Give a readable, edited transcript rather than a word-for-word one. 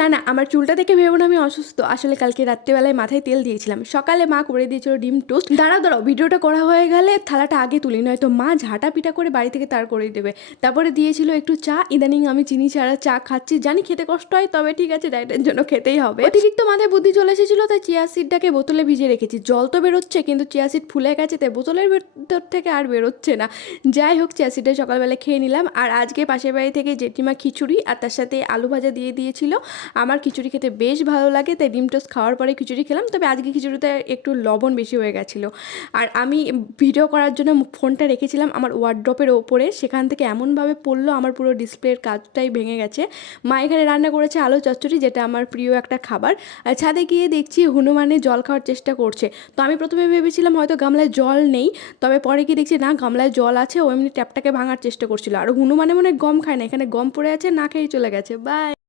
না না, আমার চুলটা দেখে ভেবো না আমি অসুস্থ, আসলে কালকে রাত্রেবেলায় মাথায় তেল দিয়েছিলাম, সকালে মা করে দিয়েছিল ডিম টোস্ট। দাঁড়াও দাঁড়াও, ভিডিওটা করা হয়ে গেলে থালাটা আগে তুলি, নয়তো মা ঝাঁটা পিটা করে বাড়ি থেকে তার করে দেবে। তারপরে দিয়েছিল একটু চা, ইদানিং আমি চিনি ছাড়া চা খাচ্ছি, জানি খেতে কষ্ট হয়, তবে ঠিক আছে, ডায়েটের জন্য খেতেই হবে। অতিরিক্ত মাথায় বুদ্ধি চলে এসেছিলো, তাই চিয়া সিডটাকে বোতলে ভিজিয়ে রেখেছি। জল তো বেরোচ্ছে কিন্তু চিয়া সিড ফুলে গেছে, তাই বোতলের ভেতর থেকে আর বেরোচ্ছে না। যাই হোক, চিয়া সিডটা সকালবেলা খেয়ে নিলাম। আর আজকে পাশের বাড়ি থেকে জেঠিমা খিচুড়ি আর তার সাথে আলু ভাজা দিয়ে দিয়েছিল। আমার খিচুড়ি খেতে বেশ ভালো লাগে, তাই ডিম টোস্ট খাওয়ার পরে খিচুড়ি খেলাম। তবে আজকে খিচুড়িতে একটু লবণ বেশি হয়ে গেছিলো। আর আমি ভিডিও করার জন্য ফোনটা রেখেছিলাম আমার ওয়ার্ড্রপের ওপরে, সেখান থেকে এমনভাবে পড়লো আমার পুরো ডিসপ্লের কাজটাই ভেঙে গেছে। মা এখানে রান্না করেছে আলু চচ্চড়ি, যেটা আমার প্রিয় একটা খাবার। আর ছাদে গিয়ে দেখছি হনুমানে জল খাওয়ার চেষ্টা করছে। তো আমি প্রথমে ভেবেছিলাম হয়তো গামলায় জল নেই, তবে পরে গিয়ে দেখছি না, গামলায় জল আছে, ও এমনি ট্যাপটাকে ভাঙার চেষ্টা করছিল। আর হনুমানে মনে হয় গম খায় না, এখানে গম পড়ে আছে, না খেয়েই চলে গেছে। বাই।